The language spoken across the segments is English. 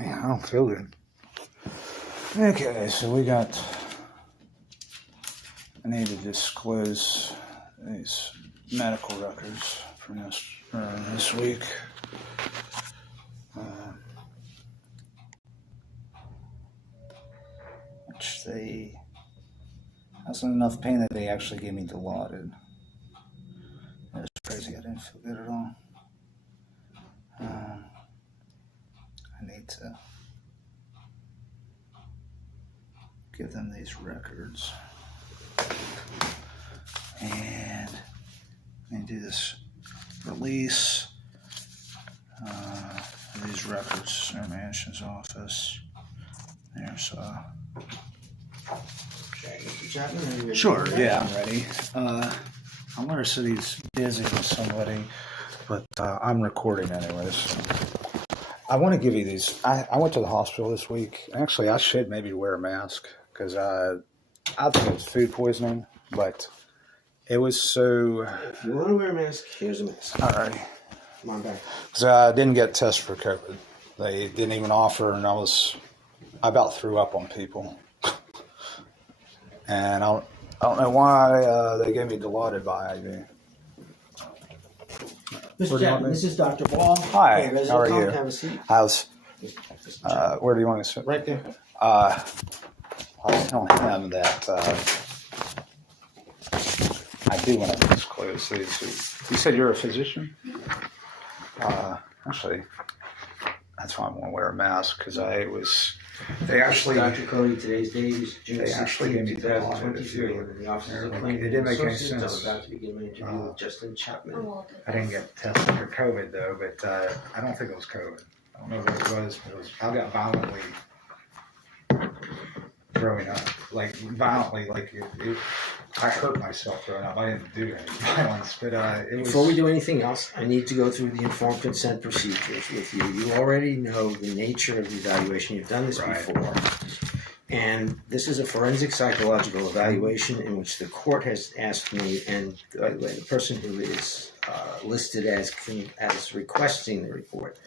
Man, I don't feel good. Okay, so I need to disclose these medical records for this week. Which I was in enough pain that they actually gave me Dilaudid. That's crazy. I didn't feel good at all. I need to give them these records. And they do this release. These records in our manager's office. There's Mr. Chapman, sure, yeah, I'm ready. Alert said he's busy with somebody, but I'm recording anyways. So. I want to give you these. I went to the hospital this week. Actually, I should maybe wear a mask because I think it was food poisoning, but it was so. If you want to wear a mask, here's a mask. All right. Come on back. Because I didn't get tested for COVID. They didn't even offer, and I about threw up on people. And I don't know why they gave me Dilaudid by IV. Mr. Chapman, this is Dr. Ball. Hi, Hey, how are come, you? Have a seat. Where do you want me to sit? Right there. I was telling him that I do want to disclose these. You said you're a physician? Actually, that's why I want to wear a mask, because they actually... Dr. Cody, today's date is June They actually 16, gave me 2023. The offices of Claims It didn't make any Associates. sense. I'm about to begin my interview with Justin Chapman. I didn't get tested for COVID, though, but I don't think it was COVID. I don't know what it was, but I got violently throwing up. Like, violently, like, I hurt myself throwing up. I didn't do any violence, but it was... Before we do anything else, I need to go through the informed consent procedures with you. You already know the nature of the evaluation. You've done this before. And this is a forensic psychological evaluation in which the court has asked me, and the person who is listed as requesting the report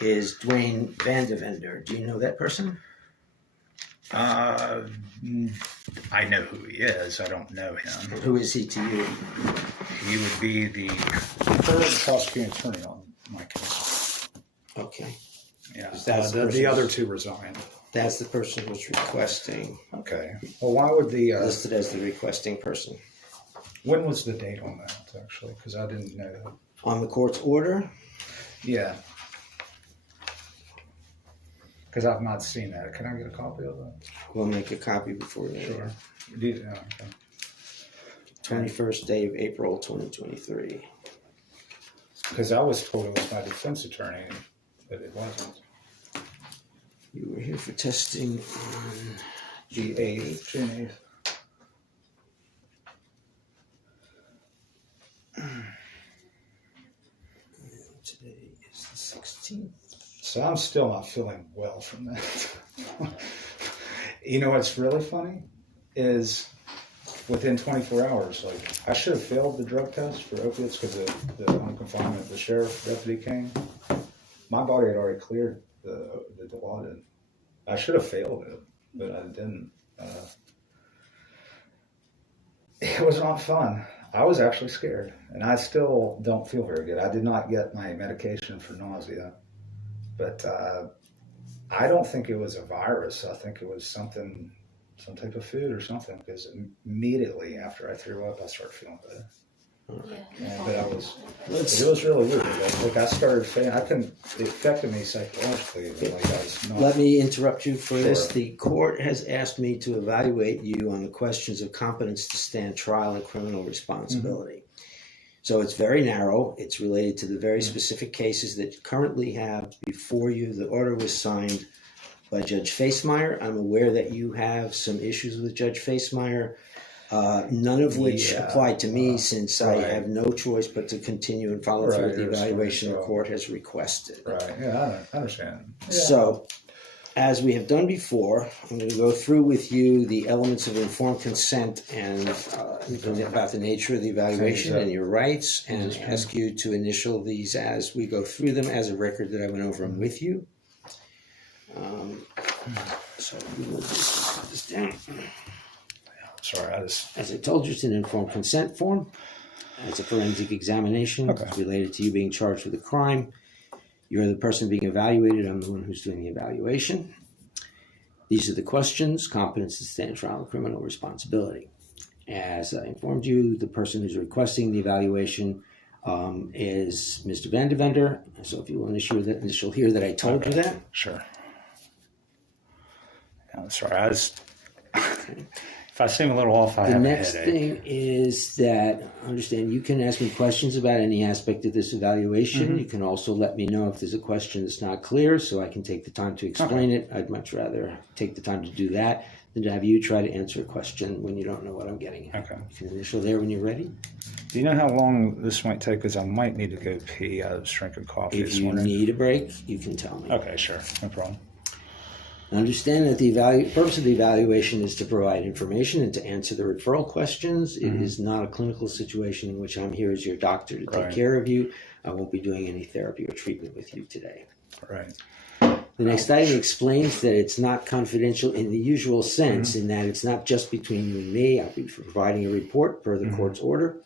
is Dwayne Vandevender. Do you know that person? I know who he is. I don't know him. And who is he to you? He would be the third prosecuting attorney on my case. Okay. Yeah. The other two resigned. That's the person who's requesting. Okay. Well, why would the... listed as the requesting person. When was the date on that, actually? Because I didn't know that. On the court's order? Yeah. Because I've not seen that. Can I get a copy of that? We'll make a copy before you. Sure. Okay. 21st day of April 2023. Because I was told it was my defense attorney, but it wasn't. You were here for testing on June 8th. Today is the 16th. So I'm still not feeling well from that. You know what's really funny is within 24 hours, like I should have failed the drug test for opiates because the home confinement, the sheriff deputy came. My body had already cleared the Dilaudid. I should have failed it, but I didn't. It was not fun. I was actually scared, and I still don't feel very good. I did not get my medication for nausea, but I don't think it was a virus. I think it was some type of food or something, because immediately after I threw up, I started feeling better. Yeah, but it was really weird. Like I started feeling, it affected me psychologically. Like I was not. Let me interrupt you for this. Sure. The court has asked me to evaluate you on the questions of competence to stand trial and criminal responsibility. Mm-hmm. So it's very narrow. It's related to the very specific cases that you currently have before you. The order was signed by Judge Facemeyer. I'm aware that you have some issues with Judge Facemeyer. None of which apply to me, since I have no choice but to continue and follow through with the evaluation the court has requested. Right, yeah, I understand. Yeah. So, as we have done before, I'm going to go through with you the elements of informed consent and about the nature of the evaluation and your rights, and ask you to initial these as we go through them as a record that I went over them with you. So we will just put this down. Sorry, As I told you, it's an informed consent form. It's a forensic examination. Okay. It's related to you being charged with a crime. You're the person being evaluated. I'm the one who's doing the evaluation. These are the questions: competence to stand trial and criminal responsibility. As I informed you, the person who's requesting the evaluation is Mr. Vandevender. So if you will initial here that I told you that. Sure. Yeah, sorry, if I seem a little off, I have a headache. The next thing is that, understand, you can ask me questions about any aspect of this evaluation. Mm-hmm. You can also let me know if there's a question that's not clear so I can take the time to explain it. I'd much rather take the time to do that than to have you try to answer a question when you don't know what I'm getting at. Okay. You can initial there when you're ready. Do you know how long this might take? Because I might need to go pee. I was drinking coffee If this you morning. need a break, you can tell me. Okay, sure. No problem. Understand that the purpose of the evaluation is to provide information and to answer the referral questions. It is not a clinical situation in which I'm here as your doctor to take care of you. I won't be doing any therapy or treatment with you today. Right. The next item explains that it's not confidential in the usual sense, in that it's not just between you and me. I'll be providing a report per the court's order,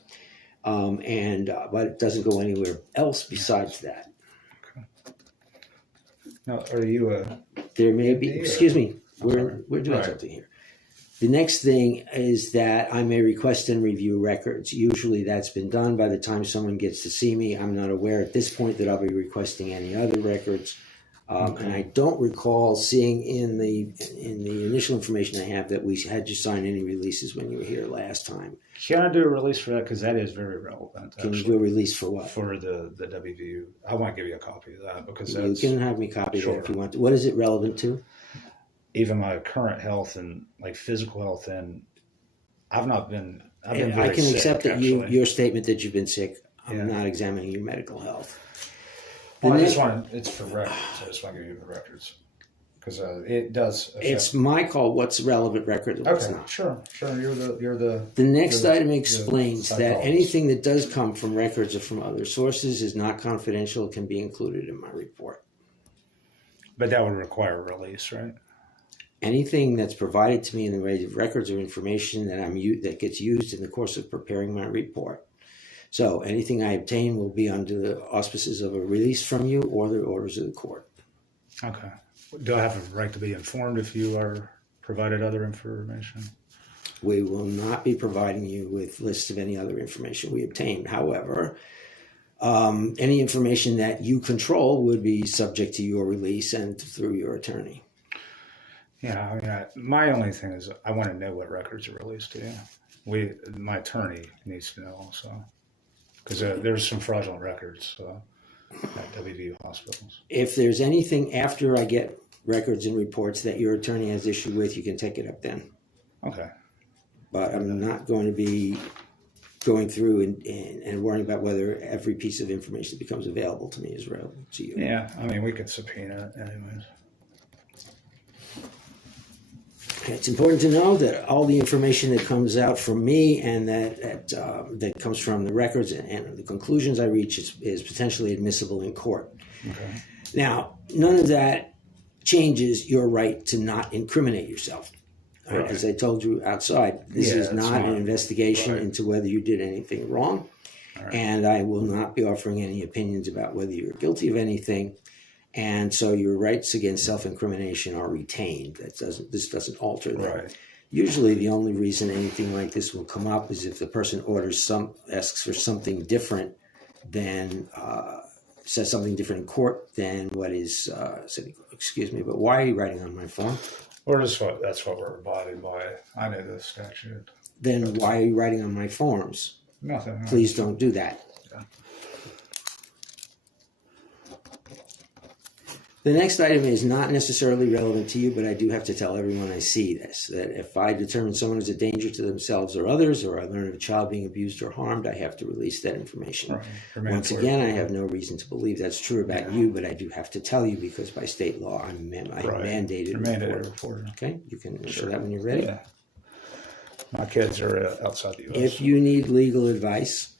but it doesn't go anywhere else besides that. Now, are you There may be, excuse me, we're doing something here. The next thing is that I may request and review records. Usually that's been done by the time someone gets to see me. I'm not aware at this point that I'll be requesting any other records. And I don't recall seeing in the initial information I have that we had you sign any releases when you were here last time. Can I do a release for that? Because that is very relevant. Can you do a release for what? For the WVU. I want to give you a copy of that because You can have me copy that if you Sure. want. What is it relevant to? even my current health and like physical health, and I've been very I can sick, accept that actually. your statement that you've been sick. I'm Yeah. not examining your medical health. Well, it's for records. I just want to give you the records because it does affect. It's my call. What's relevant record and what's Okay, not. sure. You're the. The next you're item the explains that psychologist. anything that does come from records or from other sources is not confidential. It can be included in my report. But that would require a release, right? Anything that's provided to me in the way of records or information that gets used in the course of preparing my report. So anything I obtain will be under the auspices of a release from you or the orders of the court. Okay. Do I have a right to be informed if you are provided other information? We will not be providing you with lists of any other information we obtained. However, any information that you control would be subject to your release and through your attorney. Yeah, I mean, my only thing is I want to know what records are released to you. My attorney needs to know also. Because there's some fraudulent records at WVU hospitals. If there's anything after I get records and reports that your attorney has issue with, you can take it up then. Okay. But I'm not going to be going through and worrying about whether every piece of information that becomes available to me is relevant to you. Yeah, I mean, we could subpoena it anyways. It's important to know that all the information that comes out from me and that comes from the records and the conclusions I reach is potentially admissible in court. Okay. Now, none of that changes your right to not incriminate yourself. Right. As I told you outside, this is not an investigation into whether you did anything wrong, and I will not be offering any opinions about whether you're guilty of anything. And so your rights against self-incrimination are retained. This doesn't alter that. Right. Usually the only reason anything like this will come up is if the person asks for something different than, says something different in court than what is said. Excuse me, but why are you writing on my form? That's what we're abiding by. I know the statute. Then why are you writing on my forms? Nothing. Please don't do that. Yeah. The next item is not necessarily relevant to you, but I do have to tell everyone I see this, that if I determine someone is a danger to themselves or others, or I learn of a child being abused or harmed, I have to release that information. Right. Once again, I have no reason to believe that's true about you, but I do have to tell you because by state law, I'm mandated report. Okay, you can ensure that when you're ready. Yeah. My kids are outside the U.S. If you need legal advice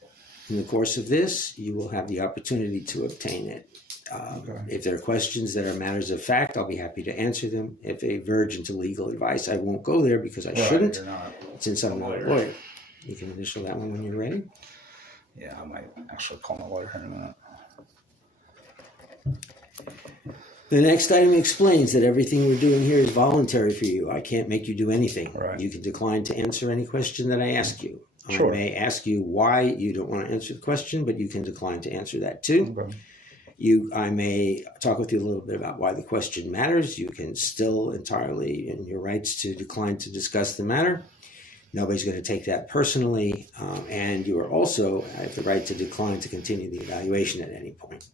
in the course of this, you will have the opportunity to obtain it. Okay. If there are questions that are matters of fact, I'll be happy to answer them. If they verge into legal advice, I won't go there because I shouldn't, You're not since I'm not a lawyer. You can initial that one when you're ready. Yeah, I might actually call my lawyer in a minute. The next item explains that everything we're doing here is voluntary for you. I can't make you do anything. Right. You can decline to answer any question that I ask you. Sure. I may ask you why you don't want to answer the question, but you can decline to answer that too. Okay. I may talk with you a little bit about why the question matters. You can still entirely in your rights to decline to discuss the matter. Nobody's going to take that personally, and you are also have the right to decline to continue the evaluation at any point.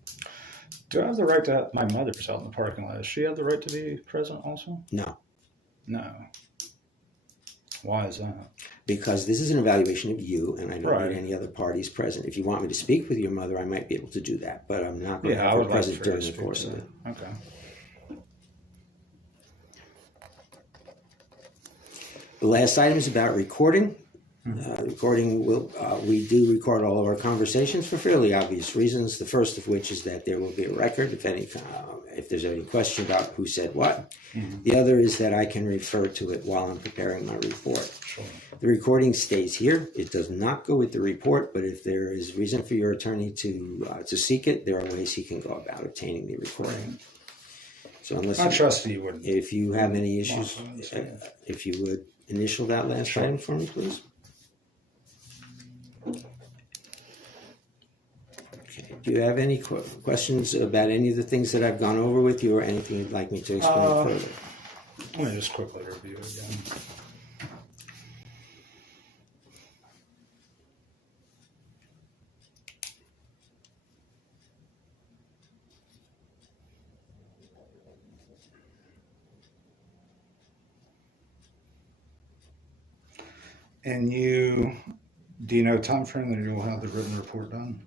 Do I have the right to? My mother's out in the parking lot. Does she have the right to be present also? No. No. Why is that? Because this is an evaluation of you, and I don't Right. need any other parties present. If you want me to speak with your mother, I might be able to do that, but I'm not going to have her present during the course of it. Okay. The last item is about recording. We do record all of our conversations for fairly obvious reasons. The first of which is that there will be a record if there's any question about who said what. Mm-hmm. The other is that I can refer to it while I'm preparing my report. Sure. The recording stays here. It does not go with the report, but if there is reason for your attorney to seek it, there are ways he can go about obtaining the recording. So unless I trust you wouldn't. if you have any issues, if you would initial that last item for me, please. Okay. Do you have any questions about any of the things that I've gone over with you, or anything you'd like me to explain further? Let me just quickly review it again. And do you know time frame that you'll have the written report done?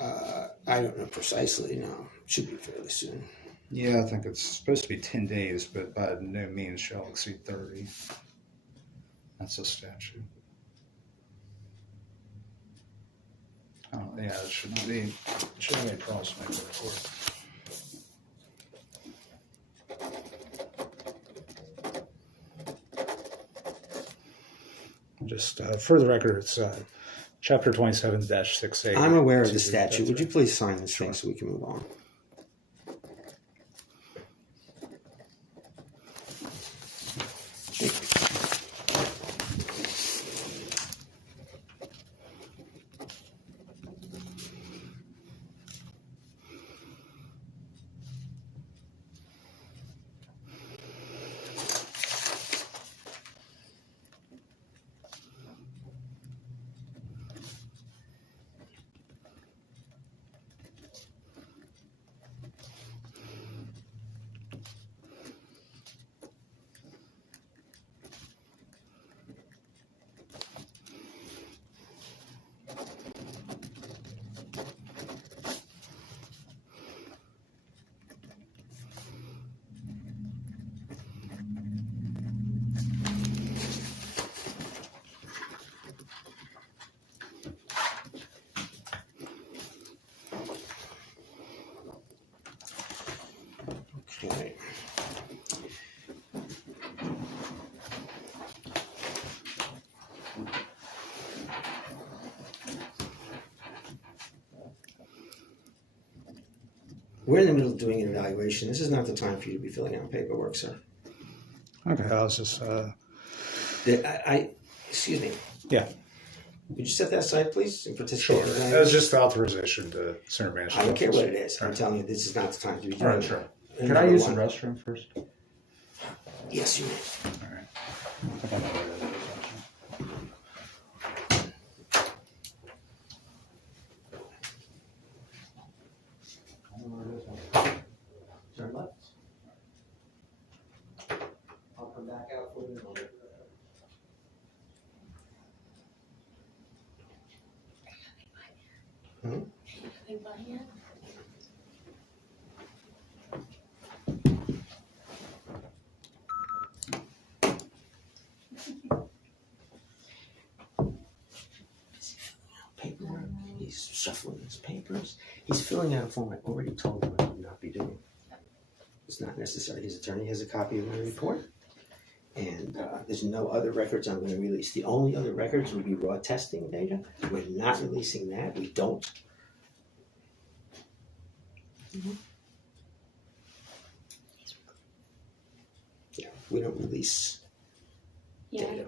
I don't know precisely. No, should be fairly soon. Yeah, I think it's supposed to be 10 days, but by no means shall exceed 30. That's a statute. Oh, yeah, it should not be a problem to make the report. Just for the record, it's Chapter 27-6A. I'm aware of the statute. Would you please sign this thing so we can move on? Okay. We're in the middle of doing an evaluation. This is not the time for you to be filling out paperwork, sir. Okay, I was just... Excuse me. Yeah. Would you set that aside, please, and participate? Sure. That was just the authorization to Center Management. I don't care what it is. I'm telling you, this is not the time to be doing All right, it. sure. And Can I number use one- the restroom first? Yes, you may. All right. I think I know where that is, actually. Turn left. I'll come back out for the moment. Paperwork. He's shuffling. his papers. He's filling out a form I already told him I would not be doing. It's not necessary. His attorney has a copy of my report, and there's no other records I'm going to release. The only other records would be raw testing data. We're not releasing that. We don't. Yeah, we don't release data.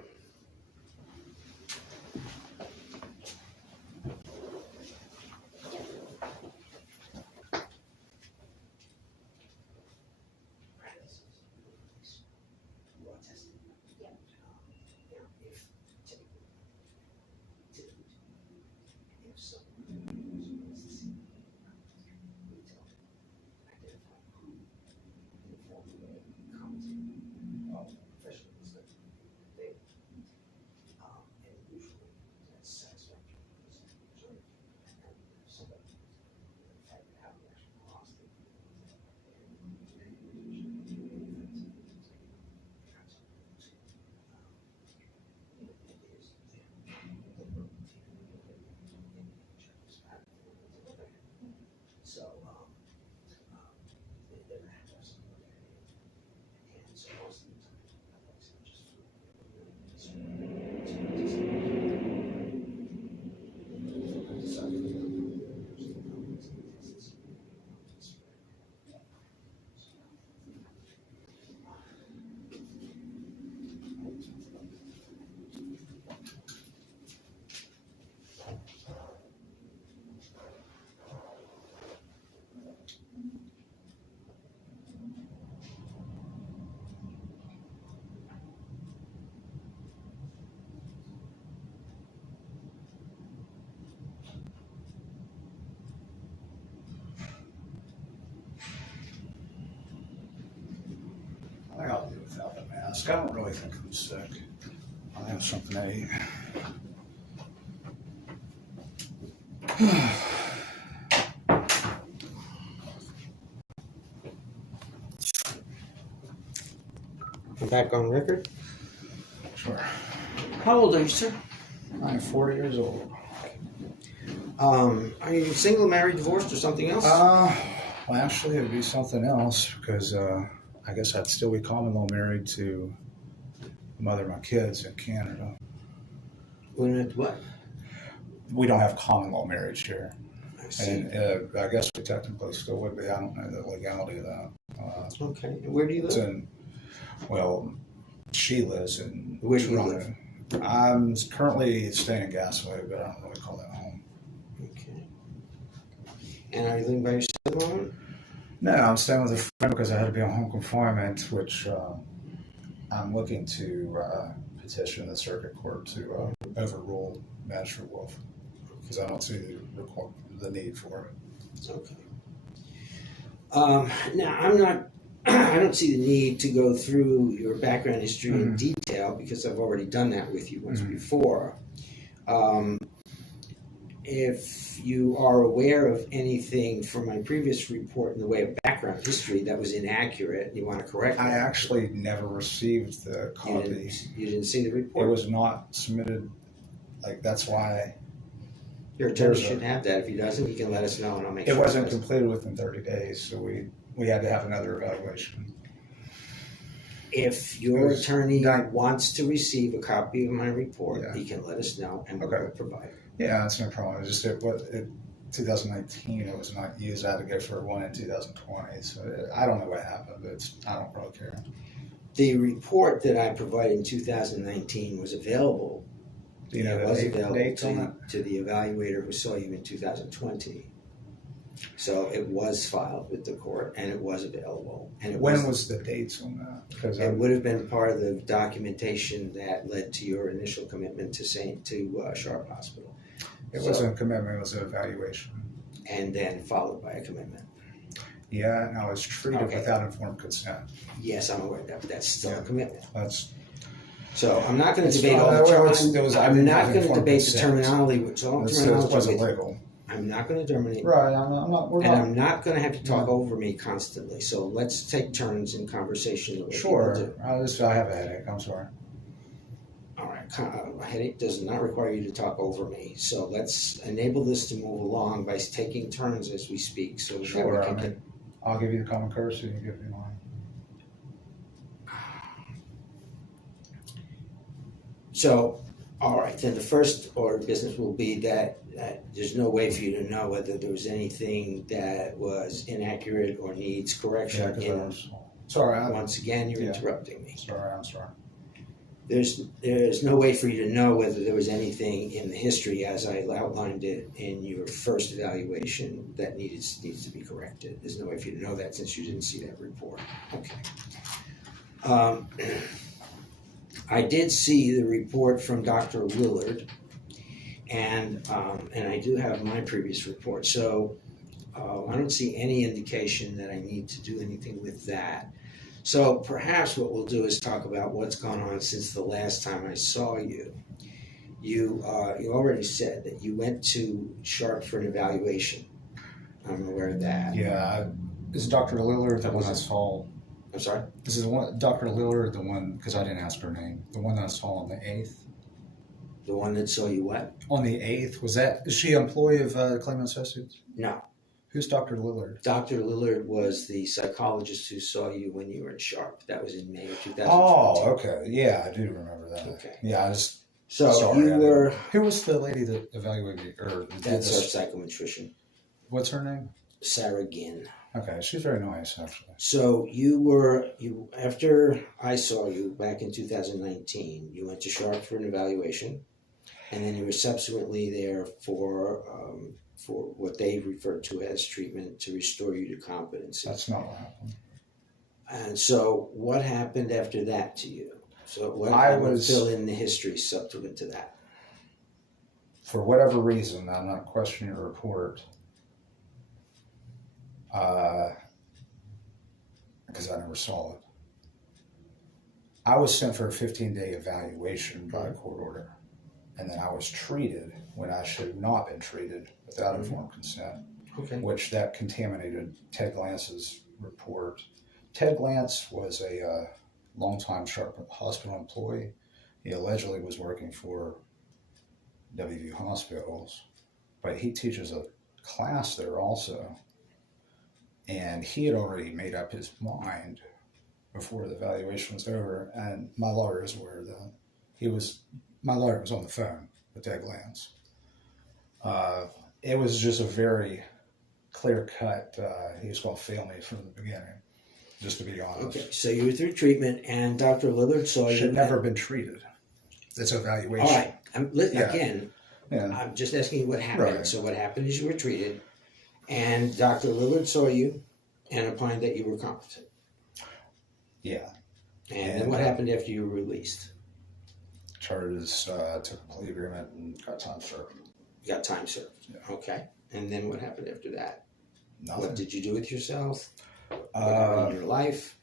I think I'll do without the mask. I don't really think I'm sick. I'll have something to eat. I'm back on record. Sure. How old are you, sir? I'm 40 years old. Are you single, married, divorced, or something else? Well, actually, it'd be something else because I guess I'd still be common law married to the mother of my kids in Canada. What? We don't have common law marriage here. I see. And I guess we technically still would be. I don't know the legality of that. Okay. And where do you It's live? in, well, she lives in Where do you Toronto. I'm currently staying in Gasway, but I don't really call that home. Okay. And are you living by yourself at the moment? No, I'm staying with a friend because I had to be on home confinement, which I'm looking to petition the circuit court to overrule Magistrate Wolf because I don't see the need for it. Okay. Now, I'm not. I don't see the need to go through your background history in detail because I've already done that with you once before. If you are aware of anything from my previous report in the way of background history that was inaccurate, and you want to correct I that, actually never received the copy. you didn't see the It report. was not submitted. Like that's why Your attorney there's a- should have that. If he doesn't, he can let us know, and I'll make it sure. wasn't it does. completed within 30 days, so we had to have another evaluation. If your Because attorney that- wants to receive a copy of my report, Yeah. he can let us know, and Okay. we'll provide it. Yeah, that's no problem. It's just 2019 it was not used. I had to go for one in 2020. So I don't know what happened, but I don't really care. The report that I provided in 2019 was available. Do you know It was the available dates on that? to the evaluator who saw you in 2020. So it was filed with the court, and it was available. And When was the dates on that? Because it would have been part of the documentation that led to your initial commitment to Sharp Hospital. it wasn't a commitment; it was an evaluation. And then followed by a commitment. Yeah, and I was treated Okay. without informed consent. Yes, I'm aware of that, but that's still Yeah. a commitment. That's So I'm not going to It's debate fine. all the Well, terminology. it was- I I'm didn't not have going to informed debate the consent. terminology, which all it terminology. wasn't legal. I'm not going to terminate. Right. I'm not. We're And not. I'm not going to have to talk over me constantly. So let's take turns in conversation. The way Sure. people do. I have a headache. I'm sorry. All right. headache does not require you to talk over me. So let's enable this to move along by taking turns as we speak. So that Sure. we can I'll give you the common courtesy and you give me mine. So, all right, then the first order of business will be that there's no way for you to know whether there was anything that was inaccurate or needs correction. Sorry. Once again, you're interrupting me. I'm sorry. There's no way for you to know whether there was anything in the history as I outlined it in your first evaluation that needs to be corrected. There's no way for you to know that since you didn't see that report. Okay. I did see the report from Dr. Lillard, and I do have my previous report. So I don't see any indication that I need to do anything with that. So perhaps what we'll do is talk about what's gone on since the last time I saw you. You already said that you went to Sharp for an evaluation. I'm aware of that. Yeah. Is Dr. Lillard the one I saw? I'm sorry? This is Dr. Lillard, the one, because I didn't ask her name, the one that I saw on the 8th? The one that saw you what? On the 8th, is she an employee of Clayman Associates? No. Who's Dr. Lillard? Dr. Lillard was the psychologist who saw you when you were in Sharp. That was in May of 2020. Oh, okay. Yeah, I do remember that. Okay. Yeah, I just... So sorry, you were... Who was the lady that evaluated you? Or That's our psychometrician. What's her name? Sarah Ginn. Okay, she's very nice, actually. So after I saw you back in 2019, you went to Sharp for an evaluation, and then you were subsequently there for what they referred to as treatment to restore you to competency. That's not what happened. And so what happened after that to you? So fill in the history subsequent to that. For whatever reason, I'm not questioning your report, because I never saw it. I was sent for a 15-day evaluation by a court order, and then I was treated when I should have not been treated without informed consent, which that contaminated Ted Glance's report. Ted Glance was a longtime Sharp Hospital employee. He allegedly was working for WVU Hospitals, but he teaches a class there also. And he had already made up his mind before the evaluation was over, and my lawyer is aware of that. My lawyer was on the phone with Ted Glance. It was just a very clear cut, he was going to fail me from the beginning, just to be honest. Okay, so you were through treatment, and Dr. Lillard saw you. Should never been treated. It's evaluation. All right, again, I'm just asking you what happened. Right. So what happened is you were treated, and Dr. Lillard saw you and opined that you were competent. Yeah. And then what happened after you were released? Charges, took a plea agreement and got time served. You got time served. Yeah. Okay. And then what happened after that? Nothing. What did you do with yourself? What happened in your life?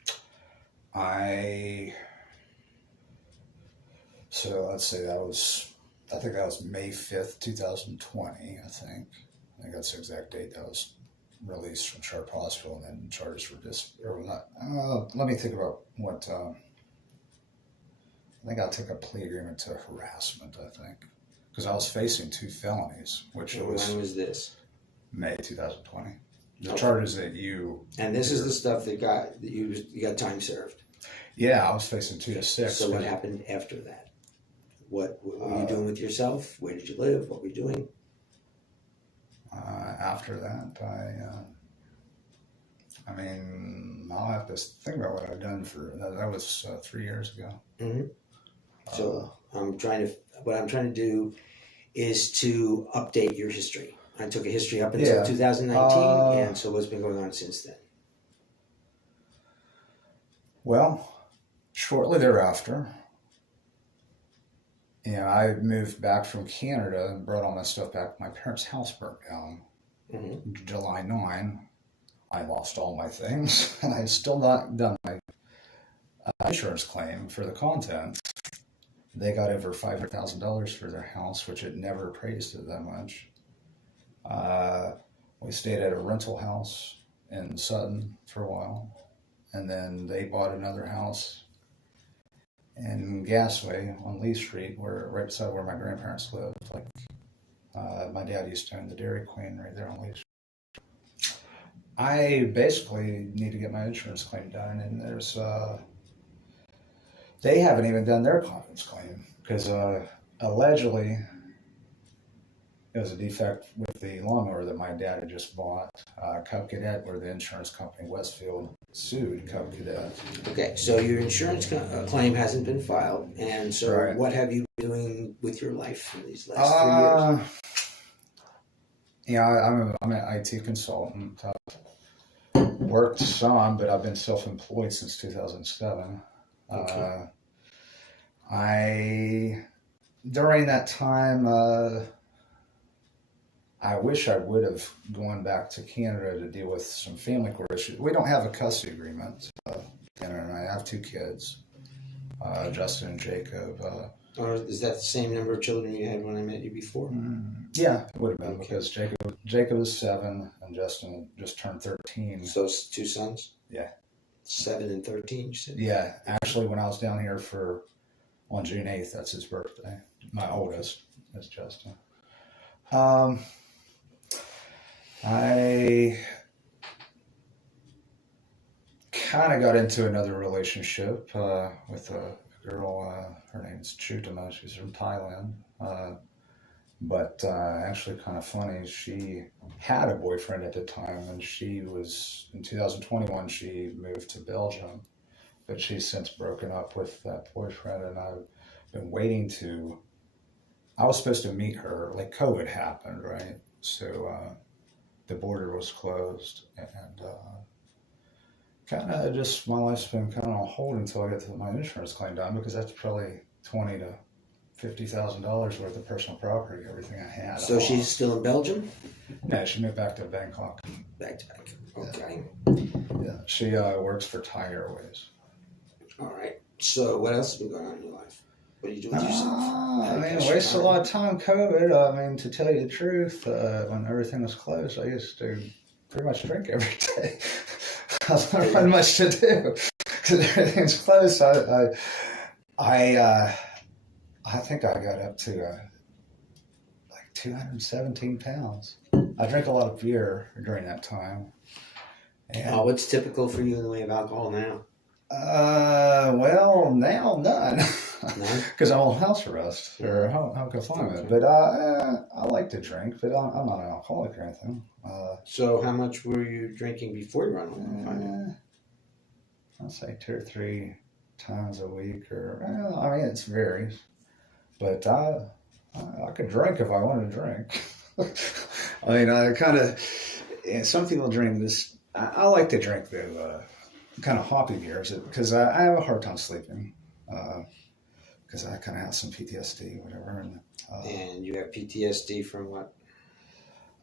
So let's say I think that was May 5th, 2020, I think that's the exact date that was released from Sharp Hospital, and then charges for let me think about what, I think I took a plea agreement to harassment, I think, because I was facing 2 felonies, which When was this? May 2020. The charges that you... And this is the stuff that you got time served. Yeah, I was facing 2 to 6. So what happened after that? What were you doing with yourself? Where did you live? What were you doing? After that, I'll have to think about what I've done that was 3 years ago. Mm-hmm. So what I'm trying to do is to update your history. I took a history up until 2019, and so what's been going on since then? Well, shortly thereafter, I moved back from Canada and brought all my stuff back. My parents' house burnt down. Mm-hmm. July 9. I lost all my things, and I've still not done my insurance claim for the contents. They got over $500,000 for their house, which had never appraised it that much. We stayed at a rental house in Sutton for a while, and then they bought another house in Gasway on Lee Street, right beside where my grandparents lived. Like my dad used to own the Dairy Queen right there on Lee Street. I basically need to get my insurance claim done, and they haven't even done their competence claim because allegedly it was a defect with the lawnmower that my dad had just bought. Cub Cadet, where the insurance company Westfield sued Cub Cadet. Okay, so your insurance claim hasn't been filed, and so Right. what have you been doing with your life in these last 3 years? Yeah, I'm an IT consultant. I've worked some, but I've been self-employed since 2007. Okay. During that time, I wish I would have gone back to Canada to deal with some family court issues. We don't have a custody agreement. Tanner and I have 2 kids, Justin and Jacob. Or is that the same number of children you had when I met you before? Yeah, it would have been Okay. because Jacob is 7 and Justin just turned 13. So it's 2 sons? Yeah. 7 and 13, you said? Yeah, actually, when I was down here on June 8th, that's his birthday. My oldest is Justin. I kind of got into another relationship with a girl. Her name's Chutama. She's from Thailand. But actually, kind of funny, she had a boyfriend at the time, and in 2021, she moved to Belgium. But she's since broken up with that boyfriend, and I've been waiting I was supposed to meet her, like COVID happened, right? So the border was closed, and kind of just my life's been kind of on hold until I get my insurance claim done, because that's probably $20,000 to $50,000 worth of personal property, everything I had. So she's still in Belgium? No, she moved back to Bangkok. Back to back. Okay. Yeah, she works for Thai Airways. All right. So what else has been going on in your life? What do you do with yourself? I wasted a lot of time COVID. To tell you the truth, when everything was closed, I used to pretty much drink every day. I was not really much to do because everything's closed. I think I got up to like 217 pounds. I drank a lot of beer during that time. And, what's typical for you in the way of alcohol now? well, now none. None? Because I'm on house arrest or home confinement. But I like to drink, but I'm not an alcoholic or anything. So how much were you drinking before you were on home confinement? I'll say 2 or 3 times a week, it varies. But I could drink if I wanted to drink. I kind of. Some people drink this. I like to drink the kind of hoppy beers because I have a hard time sleeping. Because I kind of have some PTSD, whatever. And you have PTSD from what?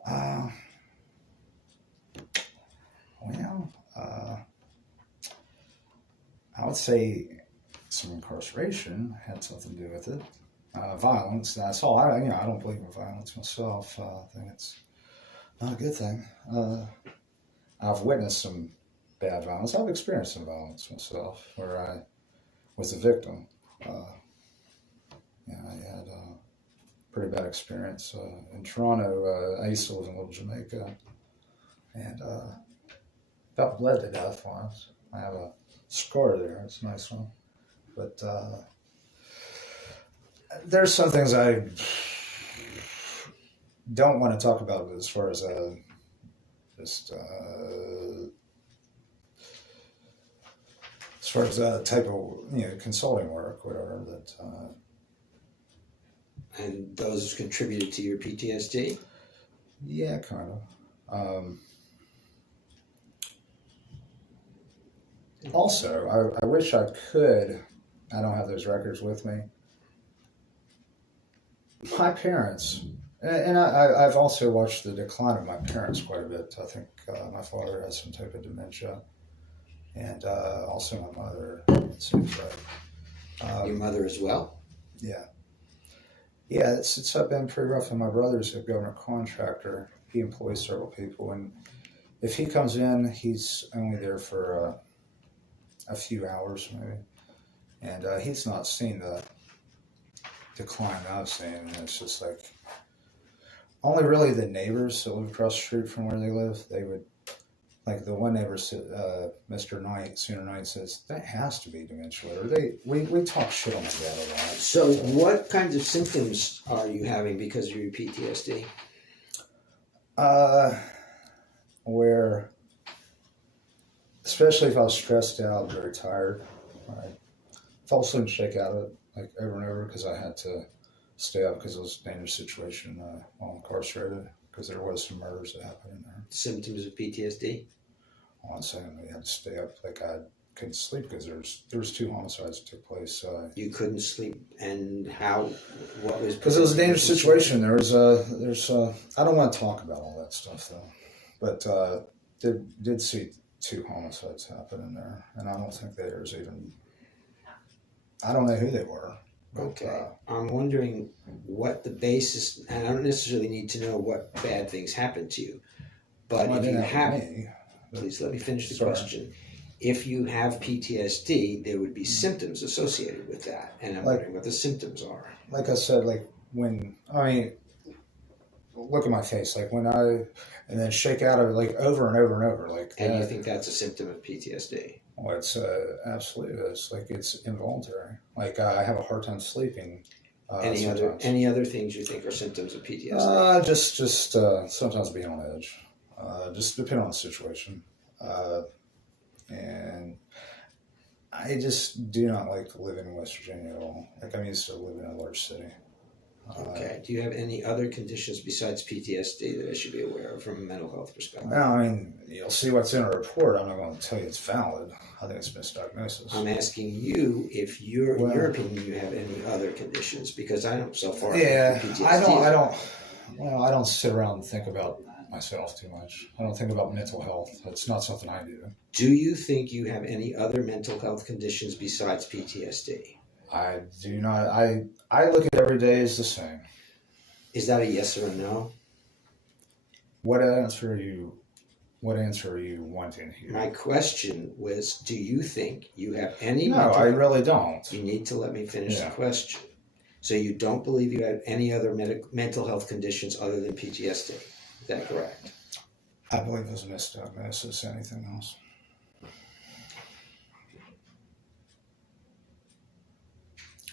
I would say some incarceration had something to do with it. Violence. That's all. I don't believe in violence myself. I think it's not a good thing. I've witnessed some bad violence. I've experienced some violence myself, where I was a victim. I had a pretty bad experience in Toronto. I used to live in Little Jamaica, and got bled to death once. I have a scar there. It's a nice one, but there's some things I don't want to talk about as far as as far as that type of consulting work, whatever that. And those contributed to your PTSD? Yeah, kind of. Also, I wish I could. I don't have those records with me. My parents, and I've also watched the decline of my parents quite a bit. I think my father has some type of dementia, and also my mother. It seems like. Your mother as well? Yeah. Yeah, it's been pretty rough. And my brother's a government contractor. He employs several people, and if he comes in, he's only there for a few hours maybe. and he's not seen the decline I've seen. And it's just like only really the neighbors that live across the street from where they live, they would. Like the one neighbor, Mr. Knight, Sooner Knight, says that has to be dementia. Or we talk shit on my dad a lot. So, what kinds of symptoms are you having because of your PTSD? Where, especially if I was stressed out, very tired, I fall asleep and shake out of it like over and over because I had to stay up because it was a dangerous situation while incarcerated because there was some murders that happened in there. Symptoms of PTSD? On second, we had to stay up. Like I couldn't sleep because there was 2 homicides that took place. You couldn't sleep, and how? What was? Because it was a dangerous situation. There's I don't want to talk about all that stuff though, but did see 2 homicides happen in there, and I don't think there's even. I don't know who they were. But, okay, I'm wondering what the basis, and I don't necessarily need to know what bad things happened to you, but if you have. Please let me finish the question. If you have PTSD, there would be symptoms associated with that, and I'm wondering what the symptoms are. Like I said, like when look at my face, like when and then shake out of it, like over and over and over, like. And you think that's a symptom of PTSD? Well, it's absolutely is. Like it's involuntary. Like I have a hard time sleeping. Any other things you think are symptoms of PTSD? Just sometimes being on edge. Just depending on the situation. And I just do not like living in West Virginia at all. Like I'm used to living in a large city. Okay. Do you have any other conditions besides PTSD that I should be aware of from a mental health perspective? Well, I mean, you'll see what's in a report. I'm not going to tell you it's valid. I think it's misdiagnosis. I'm asking you if in your opinion, you have any other conditions, because I don't so far. Yeah, I don't. Well, I don't sit around and think about myself too much. I don't think about mental health. That's not something I do. Do you think you have any other mental health conditions besides PTSD? I do not. I look at every day as the same. Is that a yes or a no? What answer are you wanting here? My question was, do you think you have any No, I really don't. You need to let me finish the question. So you don't believe you have any other mental health conditions other than PTSD. Is that correct? I believe it was a misdiagnosis. Anything else?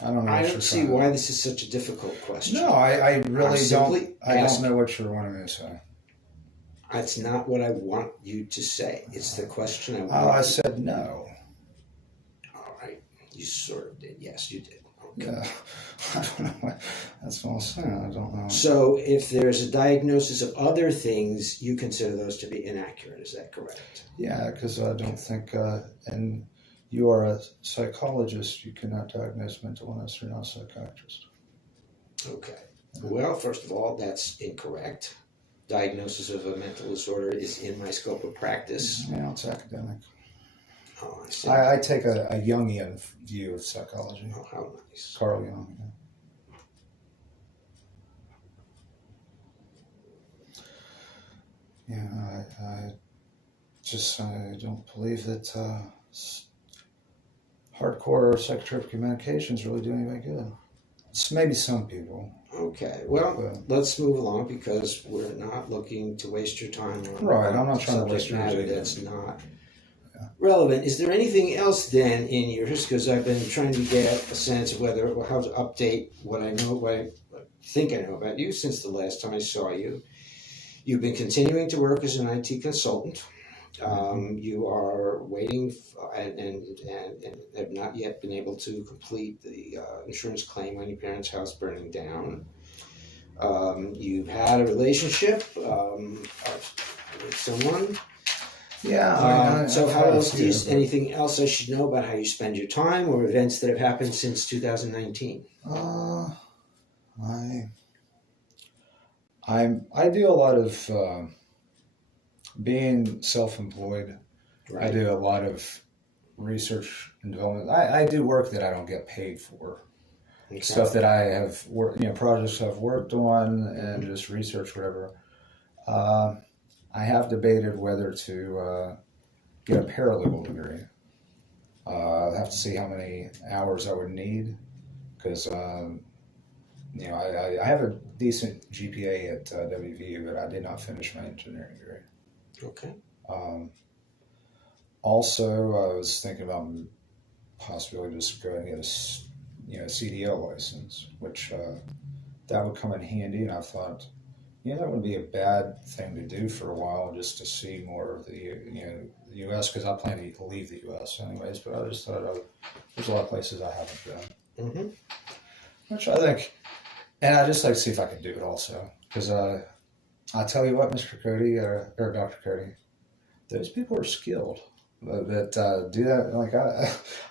I don't know. I don't see why this is such a difficult question. No, I really don't. I don't know what you're wanting me to say. That's not what I want you to say. It's the question I want. Oh, I said no. All right. You sort of did. Yes, you did. Okay. Yeah. I don't know. That's what I'm saying. I don't know. So if there's a diagnosis of other things, you consider those to be inaccurate. Is that correct? Yeah, because I don't think, and you are a psychologist, you cannot diagnose mental illness. You're not a psychiatrist. Okay. Well, first of all, that's incorrect. Diagnosis of a mental disorder is in my scope of practice. Yeah, it's academic. Oh, I see. I take a Jungian view of psychology. Oh, how nice. Carl Jung. Yeah, I don't believe that hardcore psychotropic medication is really doing anybody good. It's maybe some people. Okay, well, let's move along because we're not looking to waste your time on I'm not trying to waste your time. That's not relevant. Is there anything else then in yours? Because I've been trying to get a sense of how to update what I know, what I think I know about you since the last time I saw you. You've been continuing to work as an IT consultant. You are waiting and have not yet been able to complete the insurance claim on your parents' house burning down. You've had a relationship with someone. Yeah. So how else anything else I should know about how you spend your time or events that have happened since 2019? I do a lot of being self-employed. Right. I do a lot of research and development. I do work that I don't get paid for. Okay. Stuff that I have worked, projects I've worked on and just research, whatever. I have debated whether to get a paralegal degree. I have to see how many hours I would need because I have a decent GPA at WVU, but I did not finish my engineering degree. Okay. Um, Also, I was thinking about possibly just going and get a CDL license, which that would come in handy. And I thought, that would be a bad thing to do for a while, just to see more of the U.S. because I plan to leave the U.S. anyways. But I just thought there's a lot of places I haven't been, Mm-hmm. which I think, and I just like to see if I can do it also because I tell you what, Mr. Cody or Dr. Cody, those people are skilled. That do that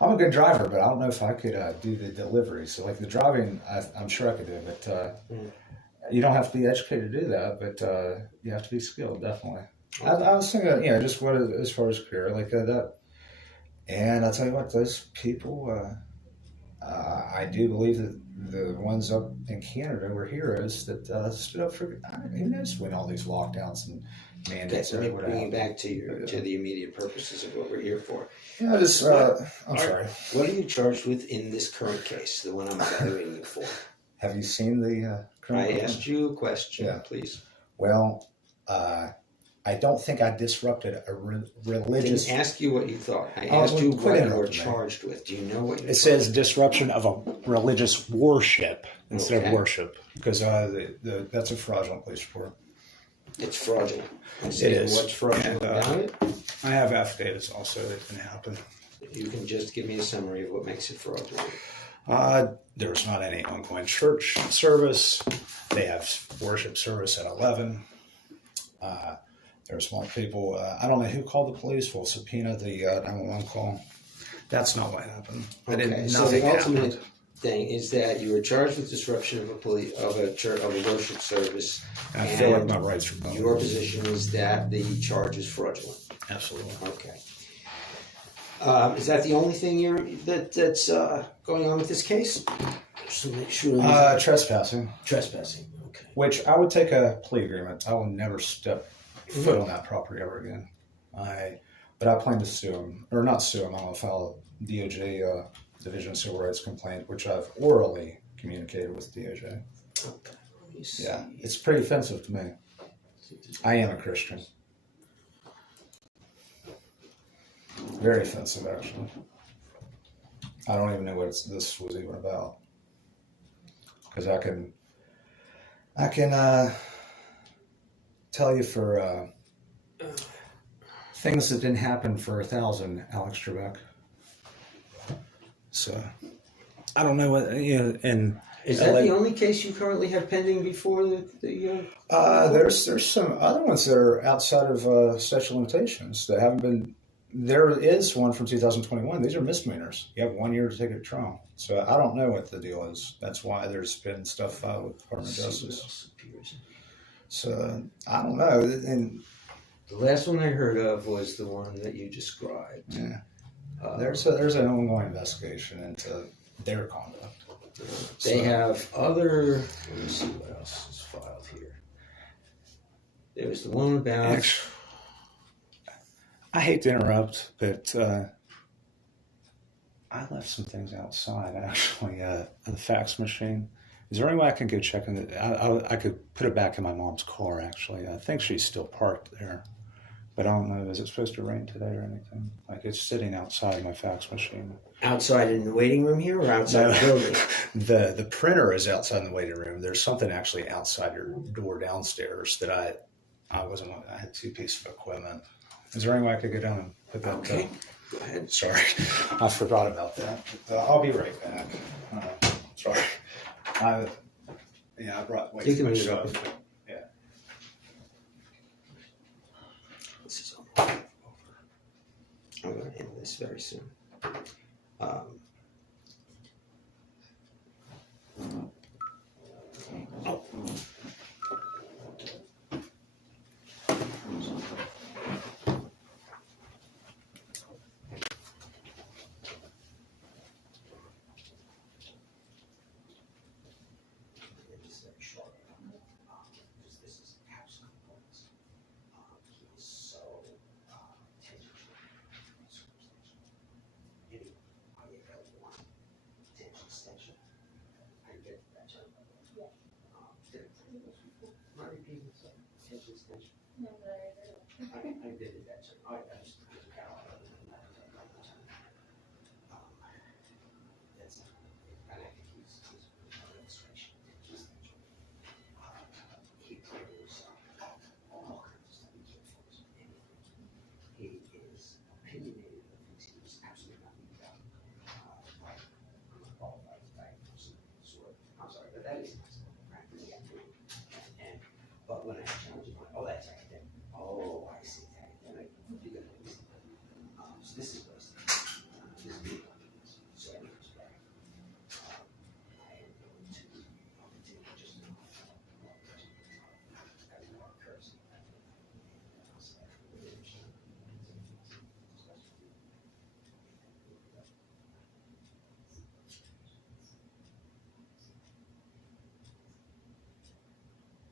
I'm a good driver, but I don't know if I could do the delivery. So like the driving, I'm sure I could do, but you don't have to be educated to do that. But you have to be skilled, definitely. I was thinking, just what as far as career like that. And I tell you what, those people, I do believe that the ones up in Canada were heroes that stood up for. Who knows when all these lockdowns and mandates Let me would bring you happen. back to the immediate purposes of what we're here for. Yeah, I'm sorry. What are you charged with in this current case, the one I'm evaluating you for? Have you seen the I asked you a question, please. Well, I don't think I disrupted a religious. I didn't ask you what you thought. I asked you what you were charged with. Do you know what you're It says disruption of a religious worship instead of Okay. worship because that's a fraudulent police report. It's fraudulent. It is. What's fraudulent about it? I have affidavits also that didn't happen. You can just give me a summary of what makes it fraudulent. There was not any ongoing church service. They have worship service at 11. There was more people. I don't know who called the police. We'll subpoena the 911 call. That's not what happened. Okay, so the ultimate thing is that you were charged with disruption of a worship service. And I feel like my rights are gone. Your position is that the charge is fraudulent. Absolutely. Okay. Is that the only thing that's going on with this case? Just to make sure. Trespassing. Trespassing. Okay. Which I would take a plea agreement. I will never step foot on that property ever again. But I plan to sue him, or not sue him. I'm gonna file a DOJ Division of Civil Rights complaint, which I've orally communicated with DOJ. Okay. Yeah, it's pretty offensive to me. I am a Christian. Very offensive, actually. I don't even know what this was even about. Because I can tell you for things that didn't happen for 1,000, Alex Trebek. So I don't know what and is that the only case you currently have pending before the there's some other ones that are outside of statute of limitations that haven't been. There is one from 2021. These are misdemeanors. You have 1 year to take it to trial. So I don't know what the deal is. That's why there's been stuff filed with the Department of Justice. So I don't know. And the last one I heard of was the one that you described. Yeah. There's an ongoing investigation into their conduct. They have other. Let me see what else is filed here. There was the one about. Actually, I hate to interrupt, but I left some things outside, actually, the fax machine. Is there any way I can go check on it? I could put it back in my mom's car, actually. I think she's still parked there. But I don't know, is it supposed to rain today or anything? Like, it's sitting outside my fax machine. Outside in the waiting room here or outside the building? The printer is outside in the waiting room. There's something actually outside your door downstairs that I had 2 pieces of equipment. Is there any way I could go down and put that? Okay, go ahead. Sorry, I forgot about that. I'll be right back. Sorry. I brought way too much stuff. Yeah. This is over. I'm going to end this very soon. I did that too. I just that's I think he's illustration. He produces all kinds of stuff. He can't focus on anything. He is opinionated and thinks he knows absolutely nothing about qualified diagnosis disorder. I'm sorry, but that is practice. And but when I challenge him, oh, that's academic. Oh, I see academic. You got to so this is wasted. This is being so I respect. I am going to continue just having more courtesy.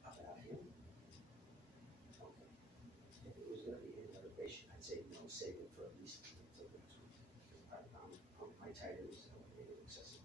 About him. Okay. If it was going to be any other patient, I'd say no, save it for at least until next week. My titer is elevated excessively.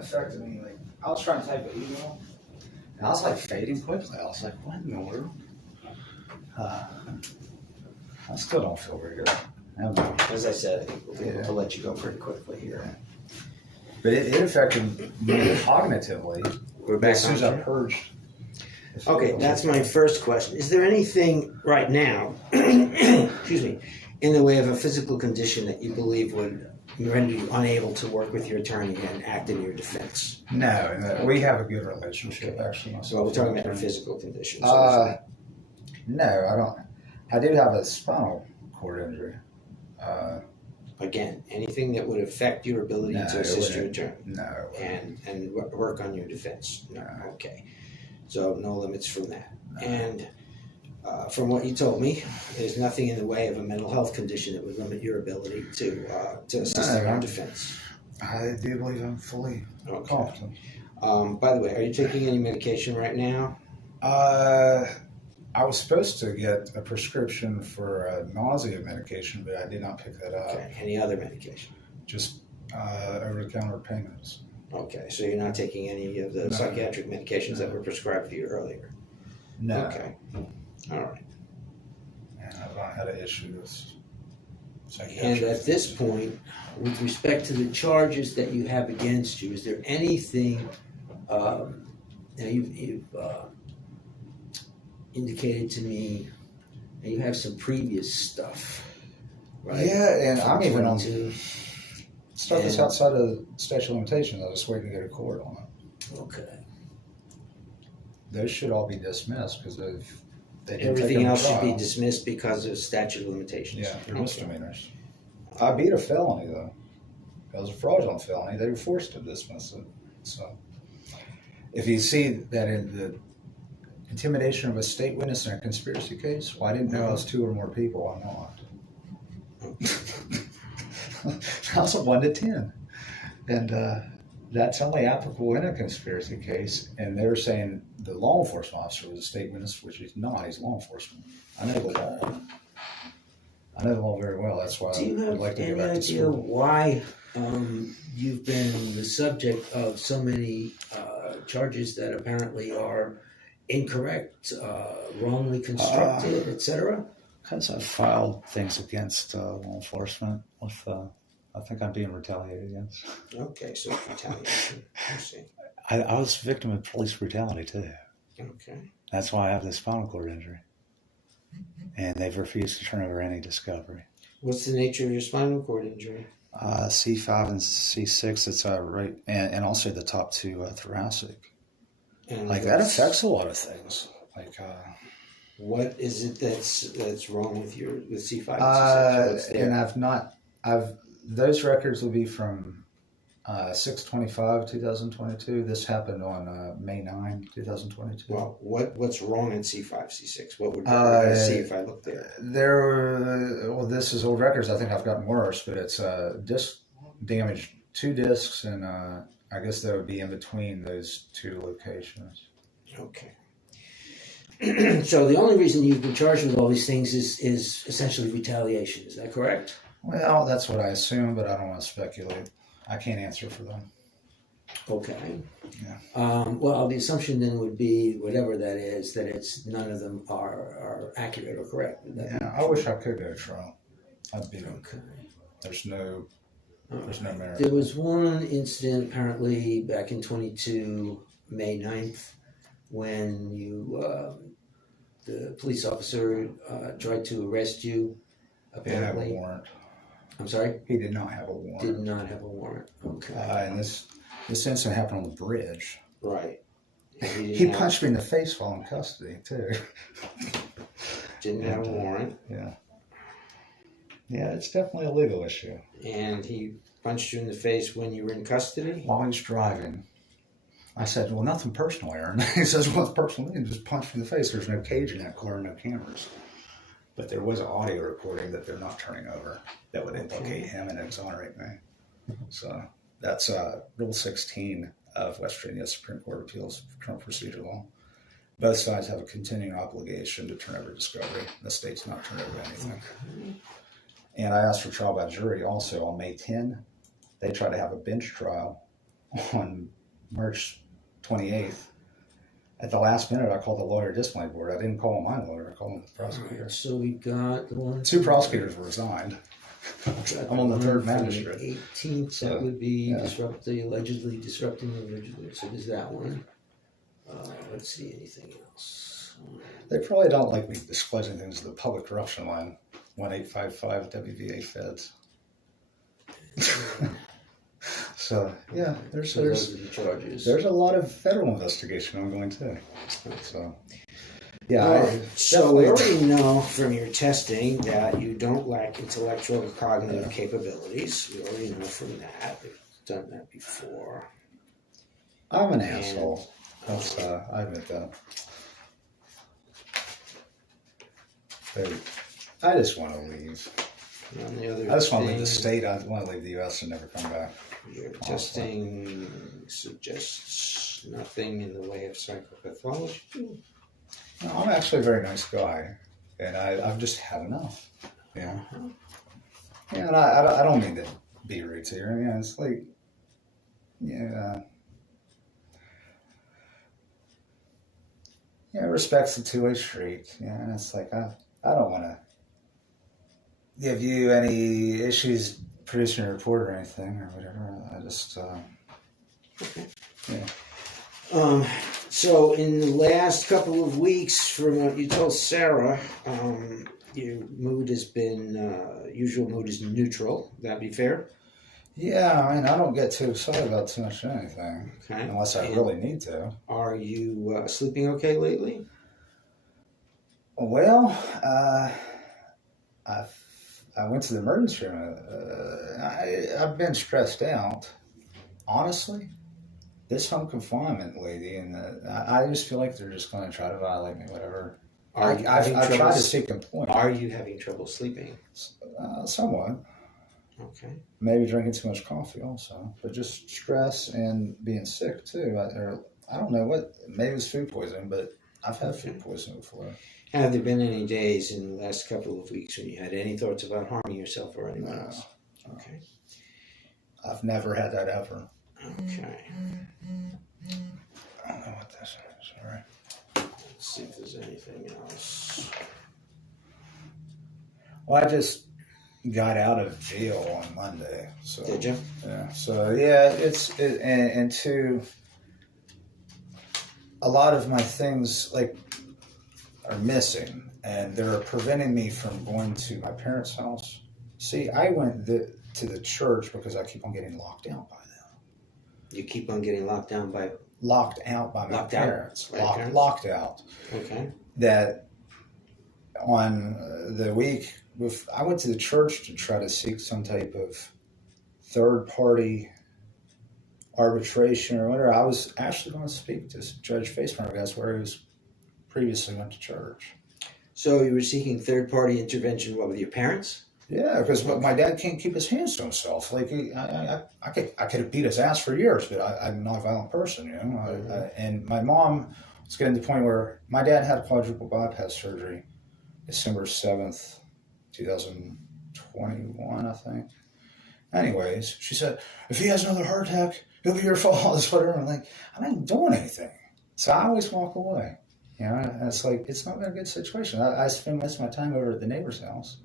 affected me. Like, I was trying to type an email, and I was like fading quickly. I was like, what in the world? I still don't feel very good. I don't know. As I said, I think we'll be able to let you go pretty quickly here. But it affected me cognitively. We're back as soon as on I track. purged. Okay, that's my first question. Is there anything right now, excuse me, in the way of a physical condition that you believe would render you unable to work with your attorney and act in your defense? No, we have a good relationship, actually. So we're talking about a physical condition. No, I don't. I do have a spinal cord injury. Again, anything that would affect your ability No, to assist your attorney No. and work on your defense? No. Okay. So no limits from that. No. And from what you told me, there's nothing in the way of a mental health condition that would limit your ability to assist in your defense. I do believe I'm fully competent. By the way, are you taking any medication right now? I was supposed to get a prescription for nausea medication, but I did not pick that up. Okay. Any other medication? Just over-the-counter payments. Okay, so you're not taking any of the psychiatric medications that were prescribed to you earlier? No. Okay. All right. And I've not had an issue with psychiatric. And at this point, with respect to the charges that you have against you, is there anything, now you've indicated to me that you have some previous stuff, right? Yeah, and I'm even on stuff that's outside of statute of limitations. I was waiting to go to court on it. Okay. Those should all be dismissed because they didn't Everything else should be trial. dismissed because of statute of limitations. Yeah, they're misdemeanors. I beat a felony though. It was a fraudulent felony. They were forced to dismiss it. So, if you see that in the intimidation of a state witness in a conspiracy case, well, I didn't know I was two or more people. I'm not. That was a 1 to 10, and that's only applicable in a conspiracy case. And they're saying the law enforcement officer was a state witness, which he's not. He's law enforcement. I know the law. I know the law very well. That's why Do you have I'd like to any go back to idea school. why you've been the subject of so many charges that apparently are incorrect, wrongly constructed, etc.? Because I've filed things against law enforcement with, I think I'm being retaliated against. Okay, so it's retaliation. I see. I was a victim of police brutality too. Okay. That's why I have this spinal cord injury. And they've refused to turn over any discovery. What's the nature of your spinal cord injury? C5 and C6, it's right, and also the top two thoracic. And Like that affects a lot of things. Like, what is it that's wrong with C5 and C6? What's there? And those records will be from 6/25/2022. This happened on May 9, 2022. Well, what's wrong in C5, C6? What would I see if I look there? Well, this is old records. I think I've gotten worse, but it's disc damage, 2 discs, and I guess that would be in between those 2 locations. Okay. So the only reason you've been charged with all these things is essentially retaliation. Is that correct? Well, that's what I assume, but I don't want to speculate. I can't answer for them. Okay. Yeah. Well, the assumption then would be, whatever that is, that it's none of them are accurate or correct. Yeah, I wish I could go to trial. I'd beat them. Okay. There's no merit. There was one incident apparently back in 22, May 9th, when the police officer tried to arrest you. He didn't have a Apparently, warrant. I'm sorry. He did not have a warrant. Did not have a warrant. Okay. And this incident happened on the bridge. Right. He punched me in the face while in custody too. Didn't have a warrant. Yeah. Yeah, it's definitely a legal issue. And he punched you in the face when you were in custody? While he was driving. I said, well, nothing personal, Aaron. He says, well, it's personal. He just punched me in the face. There's no cage in that car, no cameras. But there was an audio recording that they're not turning over that would implicate him and exonerate me. So that's Rule 16 of West Virginia Supreme Court of Appeals Criminal Procedure Law. Both sides have a continuing obligation to turn over discovery. The state's not turning over anything. Okay. And I asked for trial by jury also on May 10. They tried to have a bench trial on March 28th. At the last minute, I called the lawyer discipline board. I didn't call my lawyer. I called the prosecutor. So we got the one. 2 prosecutors resigned. I'm on the 3rd magistrate. 18th. So, that would be yeah. allegedly disrupting the original. So there's that one. Let's see anything else. They probably don't like me disclosing things to the public corruption line. 1855 WVA Feds. So yeah, there's those are the charges. There's a lot of federal investigation ongoing too. So yeah. Right. So we already know from your testing that you don't lack intellectual or cognitive capabilities. We already know from that. We've done that before. I'm an asshole. That's I admit that. But I just want to leave. I just want to leave the state. I want to leave the U.S. and never come back. Your testing suggests nothing in the way of psychopathology. No, I'm actually a very nice guy, and I've just had enough. Yeah. Yeah, and I don't mean to be rude to you. Yeah, it's like, yeah. Yeah, respect's a two-way street. Yeah, and it's like, I don't want to give you any issues producing a report or anything or whatever. I just, Okay. yeah. So in the last couple of weeks, from what you told Sarah, your mood has been, usual mood is neutral. That'd be fair? Yeah, I mean, I don't get too excited about too much of anything. Okay. Unless I really need to. Are you sleeping okay lately? Well, I went to the emergency room. I've been stressed out. Honestly, this home confinement lady, and I just feel like they're just going to try to violate me, whatever. I've tried to seek employment. Are you having trouble sleeping? Somewhat. Okay. Maybe drinking too much coffee also. But just stress and being sick too. I don't know what, maybe it's food poisoning, but I've had food poisoning before. Have there been any days in the last couple of weeks when you had any thoughts about harming yourself or anyone else? Okay. I've never had that ever. Okay. I don't know what this is. All right. Let's see if there's anything else. Well, I just got out of jail on Monday. So did you? Yeah. So yeah, and to a lot of my things like are missing, and they're preventing me from going to my parents' house. See, I went to the church because I keep on getting locked out by them. You keep on getting locked out by my parents. Parents? Locked out. Okay. That on the week, I went to the church to try to seek some type of third-party arbitration or whatever. I was actually going to speak to Judge Facemark. That's where he was previously went to church. So you were seeking third-party intervention, what, with your parents? Yeah, because my dad can't keep his hands to himself. Like I could have beat his ass for years, but I'm not a violent person, you know. And my mom was getting to the point where my dad had quadruple bypass surgery, December 7th, 2021, I think. Anyways, she said, if he has another heart attack, it'll be your fault. This whatever. I'm like, I'm not doing anything, so I always walk away. You know, and it's like it's not a good situation. I spend most of my time over at the neighbor's house.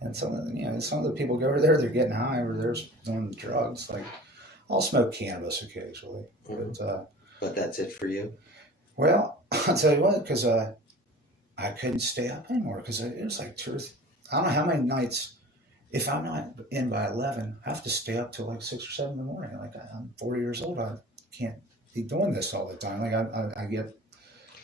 And some of the people go over there, they're getting high over there doing drugs. Like, I'll smoke cannabis occasionally. But that's it for you? Well, I'll tell you what, because I couldn't stay up anymore because it was like I don't know how many nights, if I'm not in by 11, I have to stay up till like 6 or 7 in the morning. Like, I'm 40 years old. I can't be doing this all the time. Like, I get...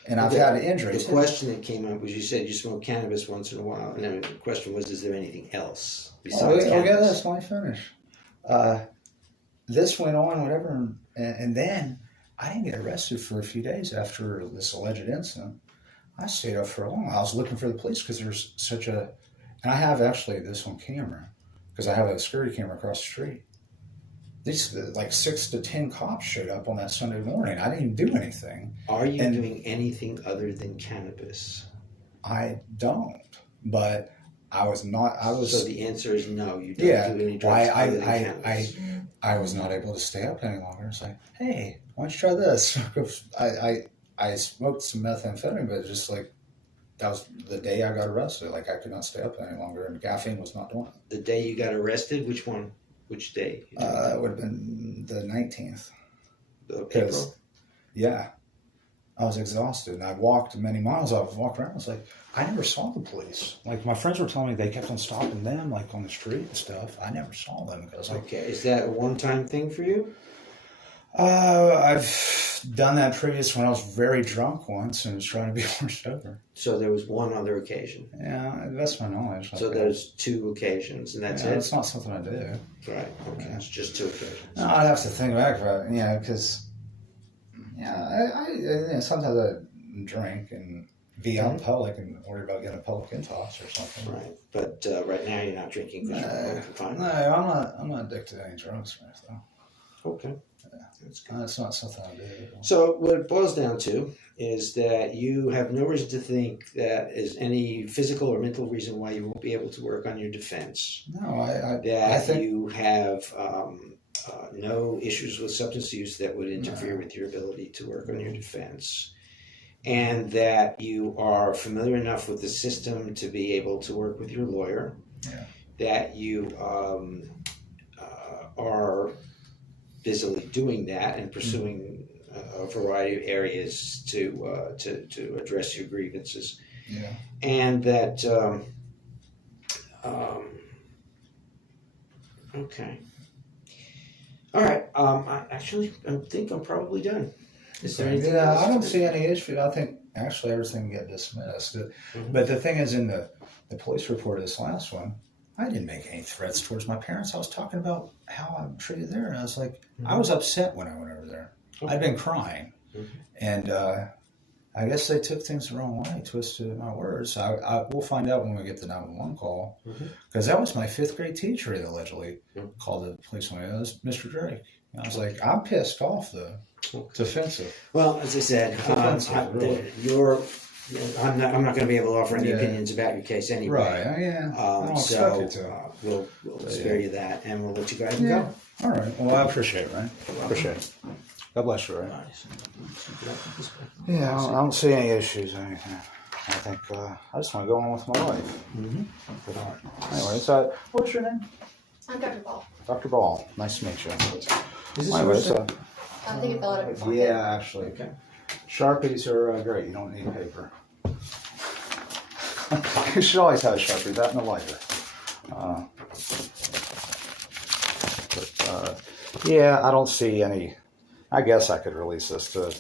And I've had injuries. The question that came up was you said you smoke cannabis once in a while. And then the question was, is there anything else besides cannabis? Yeah, that's my finish. This went on, whatever. And then I didn't get arrested for a few days after this alleged incident. I stayed up for a long while. I was looking for the police because there's such a... And I have actually this on camera because I have a security camera across the street. These like 6 to 10 cops showed up on that Sunday morning. I didn't do anything. Are you doing anything other than cannabis? I don't, but I was not. I was. So the answer is no. You don't Yeah. do any Well, drugs other than cannabis. I was not able to stay up any longer. It's like, hey, why don't you try this? I smoked some methamphetamine, but just like that was the day I got arrested. Like I could not stay up any longer, and caffeine was not doing it. The day you got arrested, which one? Which day? It would have been the 19th. April? Yeah, I was exhausted, and I walked many miles. I would walk around. I was like, I never saw the police. Like my friends were telling me they kept on stopping them, like on the street and stuff. I never saw them because like, Okay, is that a one-time thing for you? I've done that previous when I was very drunk once and was trying to be more sober. So there was one other occasion. Yeah, that's my knowledge. So there's 2 occasions, and that's it? It's not something I do. Right, okay, it's just 2 occasions. No, I'd have to think back about it, because sometimes I drink and be out in public and worry about getting a public intox or something. Right, but right now you're not drinking because you're confined? No, I'm not addicted to any drugs, though. Okay. That's good. It's not something I do. So what it boils down to is that you have no reason to think that is any physical or mental reason why you won't be able to work on your defense. No, I That think you have no issues with substance use that would interfere with your ability to work on your defense. And that you are familiar enough with the system to be able to work with your lawyer. Yeah. That you are busily doing that and pursuing a variety of areas to address your grievances. Yeah. And that okay. All right. I think I'm probably done. Is there anything else? I don't see any issue. I think actually everything get dismissed. But the thing is, in the police report of this last one, I didn't make any threats towards my parents. I was talking about how I'm treated there, and I was like, I was upset when I went over there. Okay. I'd been crying, and I guess they took things the wrong way, twisted my words. We'll find out when we get the 911 call, because that was my 5th grade teacher that allegedly called the police on me. It was Mr. Drake. And I was like, I'm pissed off though. It's offensive. Well, as I said, I'm not going to be able to offer any opinions about your case anyway. Right, yeah. I don't expect you to. We'll spare you that, and we'll let you go ahead and go. All right. Well, I appreciate it, right? Appreciate it. God bless you, right? Yeah, I don't see any issues or anything. I think I just want to go on with my life. But, all right. Anyways, what's your name? I'm Dr. Ball. Dr. Ball. Nice to meet you. Is this Anyways, I think it fell out before. yeah, actually. Okay. Sharpies are great. You don't need paper. You should always have a Sharpie, that and a lighter. Yeah, I don't see any. I guess I could release this to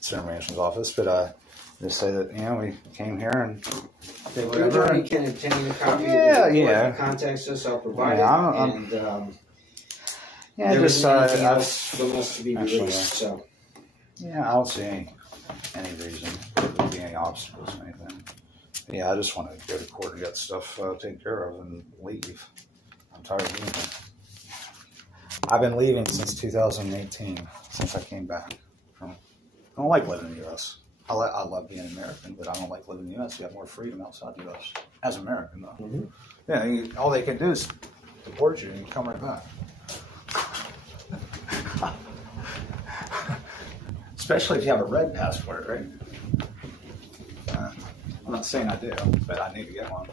Senator Manchin's office, but just say that we came here and did whatever. You can obtain a copy Yeah, of the report. yeah. If you contact us, I'll provide it. Yeah, there just isn't anything else from us to be actually, released. So yeah, I don't see any reason there to be any obstacles or anything. Yeah, I just want to go to court and get stuff taken care of and leave. I'm tired of being here. I've been leaving since 2018, since I came back. I don't like living in the U.S. I love being American, but I don't like living in the U.S. You have more freedom outside the U.S. as an American, though. Yeah, all they can do is deport you and you come right back. Especially if you have a red passport, right? I'm not saying I do, but I need to get one.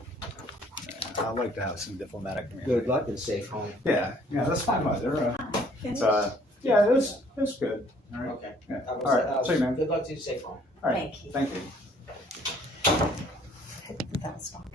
I'd like to have some diplomatic community. good luck and safe home. Yeah, that's fine. Yeah, it was good. All right. Okay. Yeah. All right. See you, man. Good luck to you. Safe home. All right. Thank you. Thank you. That's not